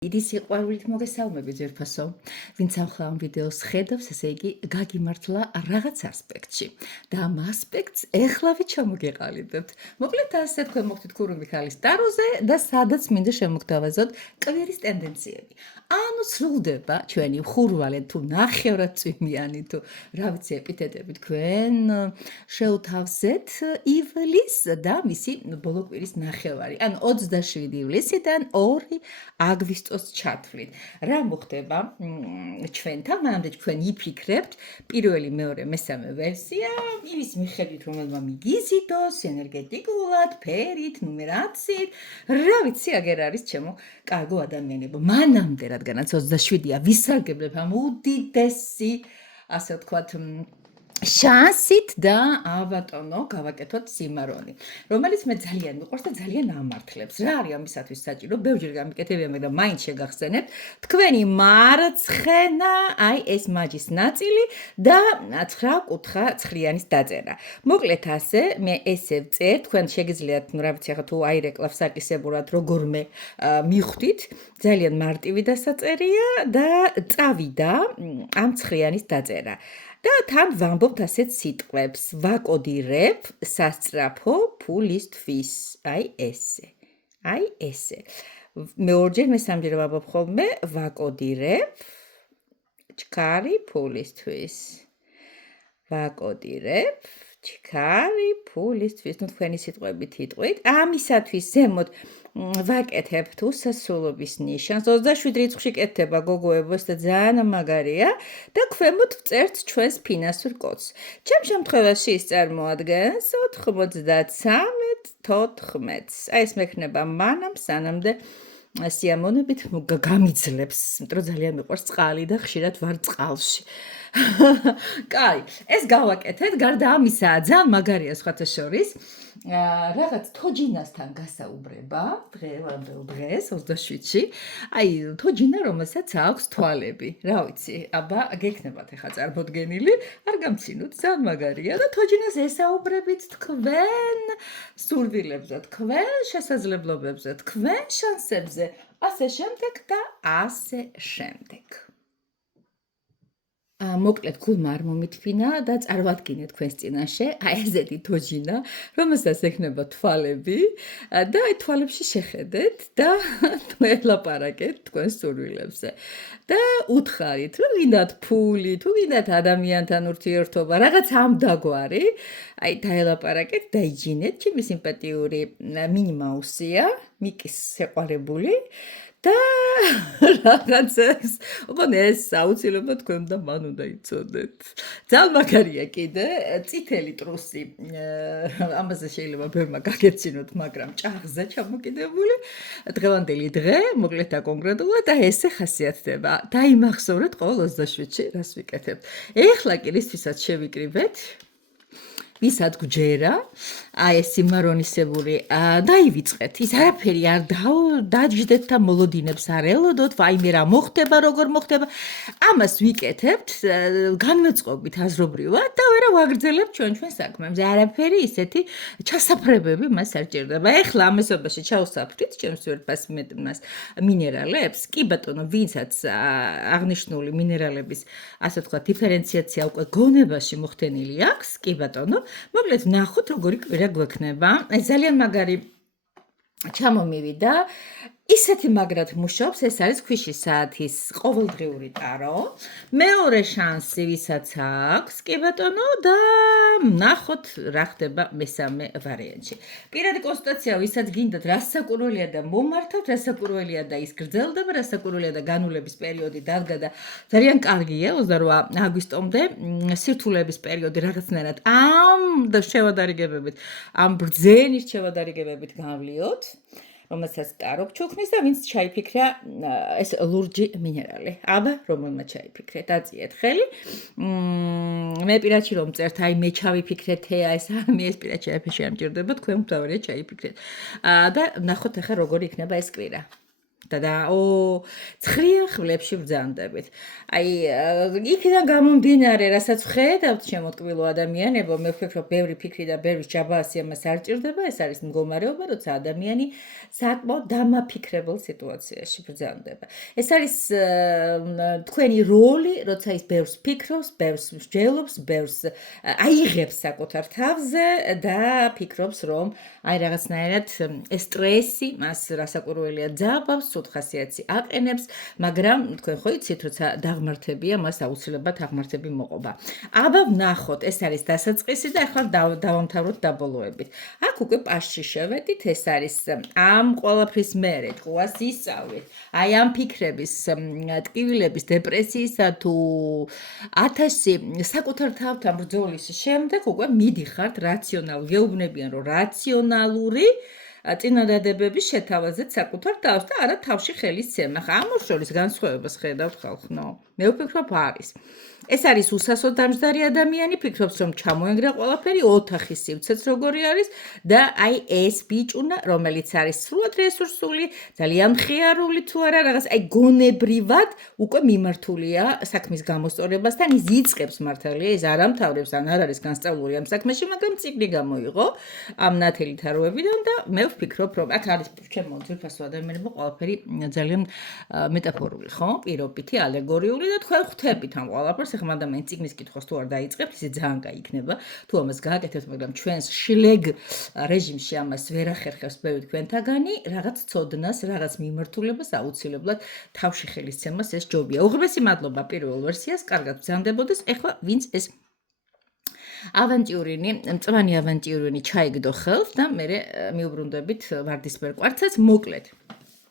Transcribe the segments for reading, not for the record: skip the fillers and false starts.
დიდი სიყვარულით მოგესალმებით ძვირფასო, ვინც ახლა ამ ვიდეოს ხედავს, ესე იგი გაგიმართლა რაღაც ასპექტში და ამ ასპექტს ეხლავე ჩამოგეყალიბებთ. მოკლედ ასე თქვენ მოხდით ქურუმ მიხაილის ტაროზე და სადაც მინდა შემოგთავაზოთ კვირის ტენდენციები. ანუ სრულდება ჩვენი ხურვალე თუ ნახევრადწვიმიანი თუ რა ვიცი ეპითეტები თქვენ შეუთავსეთ ივლის და მისი ბოლო კვირის ნახევარი. ან 27 ივლისიდან 2 აგვისტოს ჩათვლით. რა მოხდება ჩვენთან, მანამდე თქვენ იფიქრებთ პირველი, მეორე, მესამე ვერსია, იმის მიხედვით, რომელმა მიგიზიდოს ენერგეტიკულად, ფერით, ნუმერაციით, რა ვიცი, აგერ არის ჩემო კარგო ადამიანებო. მანამდე, რადგანაც 27-ია, ვისარგებლებ ამ უდიდესი, ასე ვთქვათ, შანსით და აბატონო გავაკეთოთ სიმარონი, რომელიც მე ძალიან მიყვარს და ძალიან ამართლებს. რა არის ამისათვის საჭირო? ბევრჯერ გამიკეთებია, მაგრამ მაინც შეგახსენებთ, თქვენი მარცხენა, აი ეს მაჯის ნაწილი და 9 კუთხა ცხრიანის დაწერა. მოკლედ ასე, მე ესე ვწერ, თქვენ შეგიძლიათ, რა ვიცი, ახლა თუ აირეკლავს საკისებურად როგორმე მიხვდით, ძალიან მარტივი დასაწერია და წავიდა ამ ცხრიანის დაწერა. და თან ვამბობთ ასეთ სიტყვებს, ვაკოდირებ სასწრაფო ფულისთვის, აი ესე, აი ესე. მეორჯერ, მესამჯერ ვამბობ ხოლმე, ვაკოდირებ ჩქარი ფულისთვის, ვაკოდირებ ჩქარი ფულისთვის, ნუ თქვენი სიტყვებით იტყვით, ამისათვის ზემოთ ვაკეთებთ უსასრულობის ნიშანს, 27 რიცხვში კეთდება გოგოებო, ეს და ძალიან მაგარია და ქვემოთ ვწერთ ჩვენს ფინანსურ კოდს. ჩემ შემთხვევაში ის წარმოადგენს 93-14. აი ეს მექნება მანამ სანამდე სიამონებით გამიძლებს, იმიტომ რომ ძალიან მიყვარს წყალი და ხშირად ვარ წყალში. კაი, ეს გავაკეთეთ, გარდა ამისა, ძალიან მაგარია სხვათა შორის. რაღაც თოჯინასთან გასაუბრება დღევანდელ დღეს 27-ში. აი, თოჯინა, რომელსაც აქვს თვალები. რა ვიცი, აბა გექნებათ ახლა წარმოდგენილი, არ გამცინოთ, ძალიან მაგარია და თოჯინას ესაუბრებით თქვენ სურვილებზე, თქვენ შესაძლებლობებზე, თქვენ შანსებზე, ასე შემდეგ და ასე შემდეგ. მოკლედ გულმა არ მომითფინა და წარმოადგინეთ თქვენს წინაშე აი ესეთი თოჯინა, რომელსაც ექნება თვალები და აი თვალებში შეხედეთ და ელაპარაკეთ თქვენს სურვილებზე. და უთხარით, რომ გინდათ ფული, თუ გინდათ ადამიანთან ურთიერთობა, რაღაც ამდაგვარი, აი დაელაპარაკეთ, დაიჯინეთ, ჩემი სიმპათიური მინი მაუსია, მიკის შეყვარებული. და რაღაცას, ოღონდ ეს აუცილებლად თქვენ უნდა მან უნდა იცოდეთ. ძალიან მაგარია კიდე, წითელი ტრუსი, ამაზე შეიძლება ბევრმა გაგეცინოთ, მაგრამ ჭაღზე ჩამოკიდებული, დღევანდელი დღე, მოკლედ და კონკრეტულად და ესე ხასიათდება. დაიმახსოვრეთ ყოველ 27-ში, რას ვიკეთებთ. ეხლა კი რისთვისაც შევიკრიბეთ, ვისაც გჯერა, აი ეს სიმარონისებული, დაივიწყეთ, ის არაფერი არ დაჯდეთ და მოლოდინებს არ ელოდოთ, ვაიმე რა მოხდება, როგორ მოხდება, ამას ვიკეთებთ განმეწყობით აზრობრივად და ვერა ვაგრძელებთ ჩვენ საქმეებზე, არაფერი ისეთი ჩასაფრებები მას არ ჭირდება. ეხლა ამასობაში ჩავსაფრით ჩემს ვერფას მეტმას მინერალებს, კი ბატონო, ვინცაც აღნიშნული მინერალების, ასე ვთქვათ, დიფერენციაცია უკვე გონებაში მოხდენილი აქვს, კი ბატონო, მოკლედ ნახოთ როგორი კვირა გვექნება. ძალიან მაგარი ჩამომივიდა. ისეთი მაგრად მუშაობს, ეს არის ქვიშის საათის ყოველდღიური ტარო. მეორე შანსი ვისაც აქვს, კი ბატონო, და ნახოთ რა ხდება მესამე ვარიანტში. პირადი კონსულტაცია, ვისაც გინდათ, რა საკურველია და მომართავთ, რა საკურველია და ის გრძელდება, რა საკურველია და განულების პერიოდი დადგა და ძალიან კარგია 28 აგვისტომდე სირთულეების პერიოდი რაღაცნაირად ამ შევადარიგებებით, ამ ბრძენის შევადარიგებებით გავლიოთ. რომელსაც ტარო გჩუქნის და ვინც ჩაიფიქრა ეს ლურჯი მინერალი. აბა, რომელმა ჩაიფიქრეთ, აწიეთ ხელი. მე პირადში რომ წერთ, აი მე ჩავიფიქრეთ, ეს მე ეს პირადში არ ამჭირდება, თქვენ მთავარია ჩაიფიქრეთ. და ნახოთ ახლა როგორი იქნება ეს კვირა. და ცხრიან ხვლებში ბრძანდებით. აი იქიდან გამომდინარე, რასაც ხედავთ შემოტკბილო ადამიანებო, მე ვფიქრობ, რომ ბევრი ფიქრი და ბევრი ჯაბაასი ამას არ ჭირდება, ეს არის მდგომარეობა, როცა ადამიანი საკმაოდ დამაფიქრებელ სიტუაციაში ბრძანდება. ეს არის თქვენი როლი, როცა ის ბევრს ფიქრობს, ბევრს მსჯელობს, ბევრს აიღებს საკუთარ თავზე და ფიქრობს, რომ აი რაღაცნაირად ეს სტრესი მას რასაკვირველია ძაბავს, ცუდ ხასიათს აყენებს, მაგრამ თქვენ ხო იცით, როცა დაღმართებია, მას აუცილებლად აღმართები მოყობა. აბა ვნახოთ, ეს არის დასაწყისი და ახლა დავამთავროთ დაბოლოებით. აქ უკვე პასში შევედით, ეს არის ამ ყველაფრის მერე, ყუას ისწავლით. აი ამ ფიქრების, ტკივილების, დეპრესიისა თუ 1000 საკუთარ თავთან ბრძოლის შემდეგ უკვე მიდიხართ რაციონალ, გეუბნებიან, რომ რაციონალური წინადადებების შეთავაზეთ საკუთარ თავს და არა თავში ხელისცემა. ხა ამ შორის განსხვავებას ხედავთ ხალხო? მე ვფიქრობ არის. ეს არის უსასო დამჯდარი ადამიანი, ფიქრობს, რომ ჩამოენგრა ყველაფერი, ოთახის სივრცეც როგორი არის და აი ეს ბიჭუნა, რომელიც არის სრულად რესურსული, ძალიან მხიარული თუ არა, რაღაც აი გონებრივად უკვე მიმართულია საქმის გამოსწორებასთან, ის იწყებს მართალია, ის არ ამთავრებს, ან არ არის განსწავლული ამ საქმეში, მაგრამ წიგნი გამოიღო ამ ნათელი თაროებიდან და მე ვფიქრობ, რომ აქ არის ჩემო ძვირფასო ადამიანებო ყველაფერი ძალიან მეტაფორული, ხო? პირობითი, ალეგორიული და თქვენ ხვდებით ამ ყველაფერს ხომ ადამიანს წიგნის კითხვას თუ არ დაიწყებთ, ისე ძალიან კაი იქნება, თუ ამას გააკეთებთ, მაგრამ ჩვენს შლეგ რეჟიმში ამას ვერ ახერხებს ბევრი თქვენთაგანი, რაღაც ცოდნას, რაღაც მიმართულებას აუცილებლად თავში ხელისცემას ეს ჯობია. უღრმესი მადლობა პირველ ვერსიას, კარგად ბრძანდებოდეს. ეხლა ვინც ეს ავანტიურინი, მწვანე ავანტიურინი ჩაიგდო ხელს და მე მიუბრუნდებით ვარდისფერ კვარცას მოკლედ.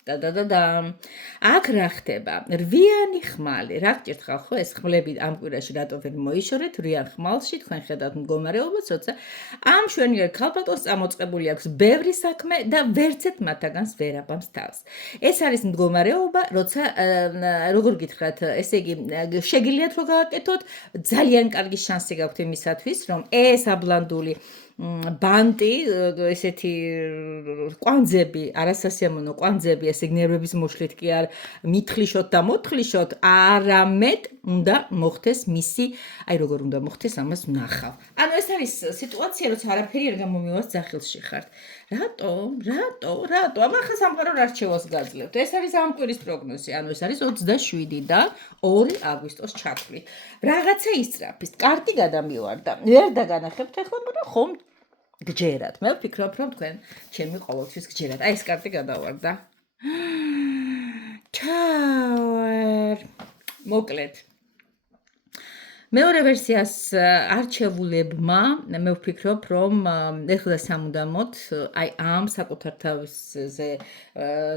და აქ რა ხდება? რვიანი ხმალი, რა გჭირთ ხალხო, ეს ხმლები ამ კვირაში რატო ვერ მოიშორეთ? რვიან ხმალში თქვენ ხედავთ მდგომარეობას, როცა ამ შვენიერ ქალბატონს წამოწყებული აქვს ბევრი საქმე და ვერცეთ მათაგანს ვერ აბამს თავს. ეს არის მდგომარეობა, როცა როგორ გითხრათ, ესე იგი შეგიძლიათ რომ გააკეთოთ, ძალიან კარგი შანსი გაქვთ იმისათვის, რომ ეს აბლანდული ბანტი, ესეთი კვანძები, არასასიამოვნო კვანძები, ესე ნერვების მოშლით კი არ მithლიშოთ და მოთლიშოთ, არამედ უნდა მოხდეს მისი, აი როგორ უნდა მოხდეს, ამას ვნახავ. ანუ ეს არის სიტუაცია, როცა არაფერი არ გამომივას ძახილში ხართ. რატო? ამახა სამყარო რარჩევას გაძლევთ. ეს არის ამ კვირის პროგნოზი, ანუ ეს არის 27 და 2 აგვისტოს ჩათვლით. რაღაცა ისწრაფის, კარტი გადამივარდა. ვერ დაგანახებთ ახლა, მაგრამ ხომ გჯერათ. მე ვფიქრობ, რომ თქვენ ჩემი ყოველთვის გჯერათ. აი ეს კარტი გადავარდა. ჩაوار. მოკლედ. მეორე ვერსიას არჩევულებმა მე ვფიქრობ, რომ ეხლა სამუდამოდ აი ამ საკუთარ თავზე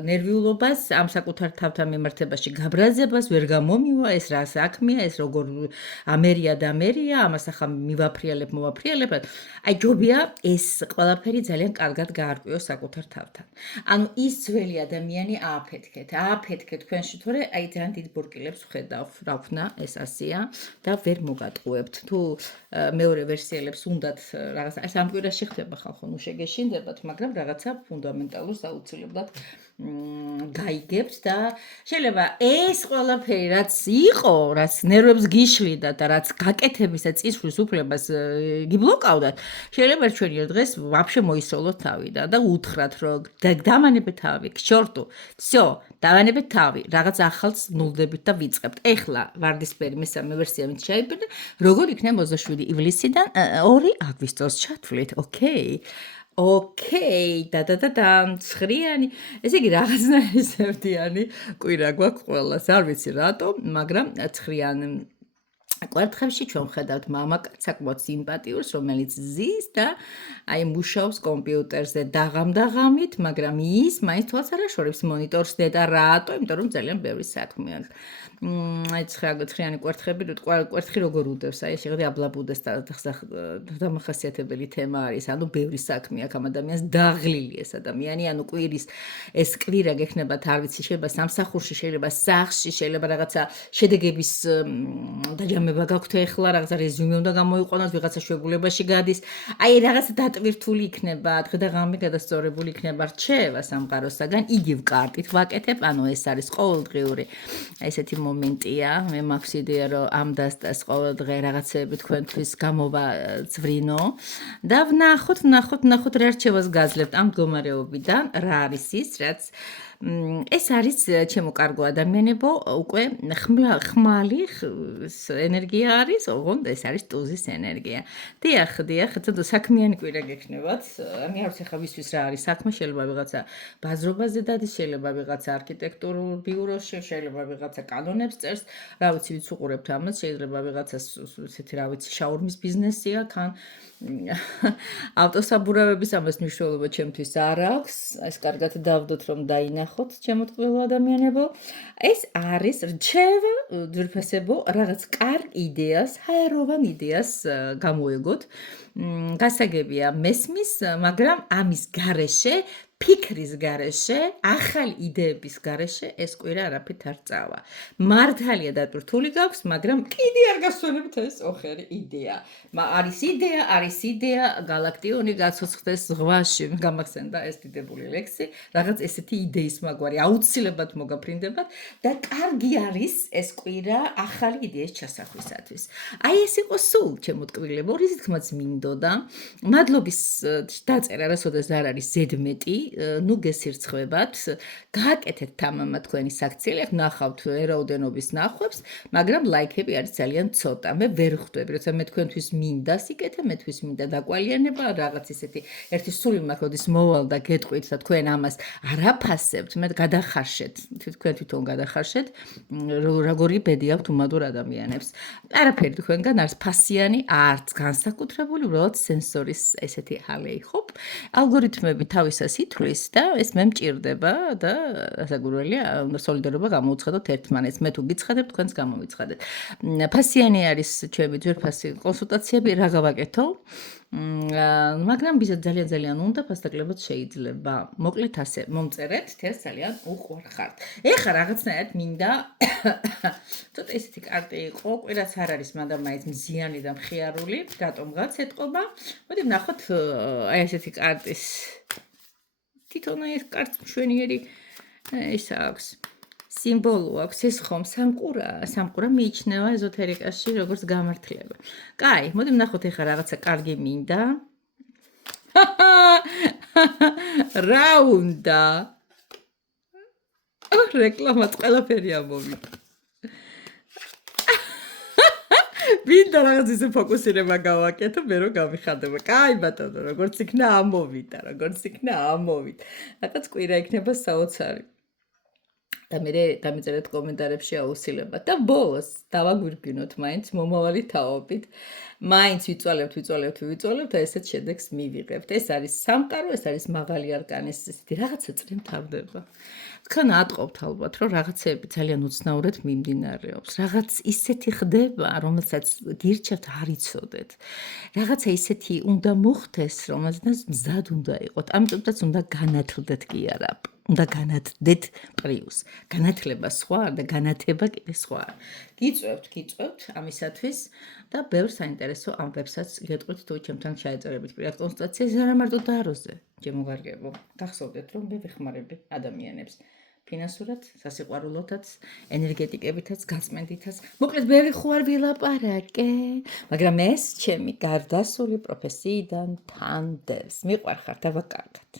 ნერვიულობას, ამ საკუთარ თავთან მიმართებაში გაბრაზებას ვერ გამომივა, ეს რა საქმეა, ეს როგორ ამერია, ამას ახლა მოვაფრიალებ. აი ჯობია ეს ყველაფერი ძალიან კარგად გაარკვიო საკუთარ თავთან. ანუ ის ძველი ადამიანი ააფეთქეთ თქვენში, თორე აი ძალიან დიდ ბურკილებს ვხედავ, რა ვქნა, ეს ასია და ვერ მოგატყუებთ. თუ მეორე ვერსიელებს უნდათ რაღაცა, ეს ამ კვირაში ხდება ხალხო, ნუ შეგეშინდებათ, მაგრამ რაღაცა ფუნდამენტალურს აუცილებლად გაიგებთ და შეიძლება ეს ყველაფერი რაც იყო, რაც ნერვებს გიშლიდა და რაც გაკეთების და წისვლის უფლებას გიბლოკავდათ, შეიძლება ჩვენიერ დღეს ვაფშე მოისროლოთ თავიდან და უთხრათ, რომ დავანებეთ თავი, ქშორტუ, всё, დავანებეთ თავი, რაღაც ახალს ნულდებით და ვიწყებთ. ეხლა ვარდისფერი მესამე ვერსია ვინც ჩაიბირდა, როგორ იქნება 27 ივლისიდან 2 აგვისტოს ჩათვლით, ოკეი, და ცხრიანი, ესე იგი რაღაცნაირი სევდიანი კვირა გვაქვს ყველას, არ ვიცი რატო, მაგრამ ცხრიან კვარტხებში ჩვენ ვხედავთ მამაკაცს საკმაოდ სიმპათიურს, რომელიც ზის და აი მუშაობს კომპიუტერზე დაღამით, მაგრამ ის მაინც თვალს არ აშორებს მონიტორს და რატო? იმიტომ რომ ძალიან ბევრი საქმე აქვს. აი ცხრიანი კვარტხები, კვარტხი როგორ უდევს, აი შეღდი აბლაბუდეს და დამახასიათებელი თემა არის, ანუ ბევრი საქმე აქვს ამ ადამიანს, დაღლილი ეს ადამიანი, ანუ კვირის ეს კვირა გექნებათ, არ ვიცი, შეიძლება სამსახურში, შეიძლება სახლში, შეიძლება რაღაცა შედეგების დაჯამება გაცნობა გაქვთ ეხლა, რაღაცა რეზიუმე უნდა გამოიყვანოთ, ვიღაცა შვებულებაში გადის. აი რაღაცა დატვირთული იქნება, დღე და ღამე გადასწორებული იქნება რჩევა სამყაროსაგან, იგივ კარტით ვაკეთებ, ანუ ეს არის ყოველდღიური ესეთი მომენტია. მე მაქვს იდეა, რომ ამ დასტას ყოველდღე რაღაცები თქვენთვის გამოვაძვრინო და ვნახოთ რა რჩევას გაძლევთ ამ მდგომარეობიდან, რა არის ის, რაც ეს არის ჩემო კარგო ადამიანებო, უკვე ხმალი ენერგია არის, ოღონდ ეს არის ტუზის ენერგია. დიახ, ცოტა საქმიანი კვირა გექნებათ. მე არ ვიცი ხა ვისთვის რა არის საქმე, შეიძლება ვიღაცა ბაზრობაზე დადის, შეიძლება ვიღაცა არქიტექტურულ ბიუროში, შეიძლება ვიღაცა კანონებს წერს, რა ვიცი, ვიც უყურებთ ამას, შეიძლება ვიღაცა ესეთი რა ვიცი, შაურმის ბიზნესი აქვს, ან ავტოსაბურავების ამას მნიშვნელობა ჩემთვის არ აქვს. ეს კარგად დავდოთ რომ დაინახოთ, ჩემო ტყუილო ადამიანებო. ეს არის რჩევა, ძვირფასებო, რაღაც კარგ იდეას, ჰაეროვან იდეას გამოეგოთ. გასაგებია მესმის, მაგრამ ამის გარეშე ფიქრის გარეშე, ახალი იდეების გარეშე ეს კვირა არაფრით არ წავა. მართალია დატვირთული გაქვს, მაგრამ კიდე არ გასვენებთ ეს ოხერი იდეა. არის იდეა, galaktioni გაცოცხლდეს ზღვაში, გამახსენდა ეს დიდებული ლექსი, რაღაც ესეთი იდეის მაგვარი აუცილებლად მოგაფრინდებათ და კარგი არის ეს კვირა ახალი იდეის ჩასახვისათვის. აი ეს იყო სულ ჩემო ტკბილებო, რითი თქმაც მინდოდა. მადლობის დაწერა, რასოდეს არ არის ზედმეტი. ნუ გესირცხებათ, გააკეთეთ თამამა თქვენი საქციელი, აქ ნახავთ ერაუდენობის ნახვებს, მაგრამ ლაიქები არის ძალიან ცოტა. მე ვერ ხვდები, როცა მე თქვენთვის მინდა სიკეთე, მეთვის მინდა დაკვალიანება, რაღაც ისეთი ერთი სული მაქვს, როდის მოვალ და გეტყვით და თქვენ ამას არაფასებთ, მე გადახარშეთ, თქვენ თვითონ გადახარშეთ, როგორი ბედი აქვთ უმადურ ადამიანებს. არაფერი თქვენგან არის ფასიანი, არც განსაკუთრებული, უბრალოდ სენსორის ესეთი ჰალეი, ხოპ? ალგორითმები თავისას ითვლის და ეს მე მჭირდება და ასაგურველია, სოლიდარობა გამოუცხადოთ ერთმანეთს. მე თუ გიცხადებ, თქვენს გამომიცხადეთ. ფასიანი არის ჩემი ძვირფასი კონსულტაციები, რა გავაკეთო? მაგრამ ბიზა ძალიან უნდა ფასდაკლებად შეიძლება. მოკლედ ასე, მომწერეთ, თეს ძალიან უყვარხართ. ეხლა რაღაცნაირად მინდა ცოტა ესეთი კარტი იყო, კვირაც არ არის, მაგრამ მაინც მზიანი და მხიარული, რატომღაც ეთყობა. მოდი ვნახოთ აი ესეთი კარტის თვითონ ეს კარტს მშვენიერი ის აქვს. სიმბოლო აქვს, ეს ხომ სამყურა მიიჩნევა ეზოთერიკაში როგორც გამართლება. კაი, მოდი ვნახოთ ეხლა რაღაცა კარგი მინდა. რა უნდა? რეკლამაც ყველაფერი ამოვიდა. მინდა რაღაც ისე ფოკუსირება გავაკეთო, მე რომ გამიხადება. კაი ბატონო, როგორც იქნა ამოვიდა. რაღაც კვირა იქნება საოცარი. და მე დამიწერეთ კომენტარებში აუცილებლად და ბოლოს დავაგვირგვინოთ მაინც მომავალი თაობით. მაინც ვიწვალებთ და ესეთ შედეგს მივიღებთ. ეს არის სამყარო, ეს არის მაღალი არკანის ესეთი რაღაცა წრიმთავდება. თქვენ ატყობთ ალბათ, რომ რაღაცები ძალიან უცნაურად მიმდინარეობს. რაღაც ისეთი ხდება, რომელსაც გირჩევთ არ იცოდეთ. რაღაცა ისეთი უნდა მოხდეს, რომელსაც მზად უნდა იყოთ. ამიტომაც უნდა განათლდეთ კი არა. უნდა განათდეთ პრიუს. განათლება სხვა და განათება კიდე სხვა. გიწევთ ამისათვის და ბევრ საინტერესო ამბებსაც გეტყვით თუ ჩემთან ჩაეწერებით პირად კონსულტაციას არა მარტო დაროზე. ჩემოგარგებო, გახსოვდეთ რომ მე ვეხმარები ადამიანებს ფინანსურად, სასიყვარულოთაც, ენერგეტიკებითაც, გაწმენდითაც. მოკლედ მე ვიხوار ვილაპარაკე, მაგრამ ეს ჩემი გარდასული პროფესიიდან თანდებს. მიყვარხართ, აბა კარგად.